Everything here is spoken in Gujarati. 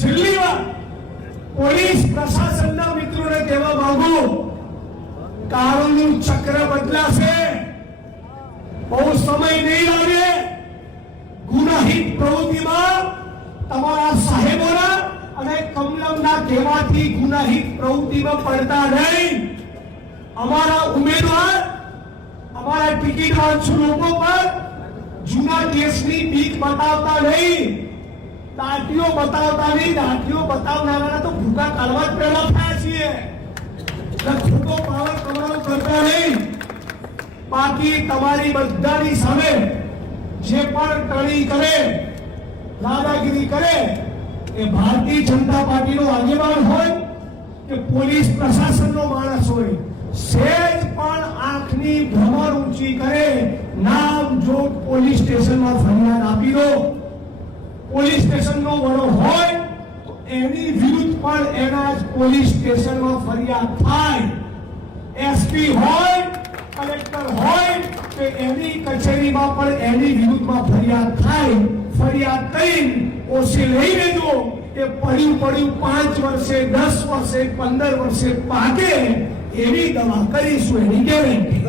છેલ્લી વાર પોલીસ પ્રશાસનના મિત્રોને કહેવા માંગુ, કાનૂનનું ચક્ર બદલાશે, બહુ સમય નહીં લાગે. ગુનાહિત પ્રવૃત્તિમાં તમારા સાહેબોના અને કમલમના કહેવાથી ગુનાહિત પ્રવૃત્તિમાં પડતા નહીં. અમારા ઉમેદવાર, અમારા ટિકિટ વાંચુ લોકો પર જૂના કેસની બીક બતાવતા નહીં, દાઢીઓ બતાવતા નહીં. દાઢીઓ બતાવનારા તો ભૂકા કાઢવા જ પહેલા થયા છીએ. ખોટો પાવર કમાવો કરતા નહીં. બાકી તમારી બધાની સામે જે પણ ટણી કરે, દાદાગીરી કરે, એ ભારતીય જનતા પાર્ટીનો આગેવાન હોય કે પોલીસ પ્રશાસનનો માણસ હોય, સેજ પણ આંખની ભ્રમર ઊંચી કરે, નામ જોત પોલીસ સ્ટેશનમાં ફરિયાદ આપી દો. પોલીસ સ્ટેશનનો વડો હોય તો એની વિરુદ્ધ પણ એના જ પોલીસ સ્ટેશનમાં ફરિયાદ થાય. એસપી હોય, કલેક્ટર હોય કે એની કચેરીમાં પણ એની વિરુદ્ધમાં ફરિયાદ થાય. ફરિયાદ કરી ઓછી લઈ લેજો કે પડ્યું 5 વર્ષે, 10 વર્ષે, 15 વર્ષે પાકે એવી દવા કરીશું, એની ગેરંટી.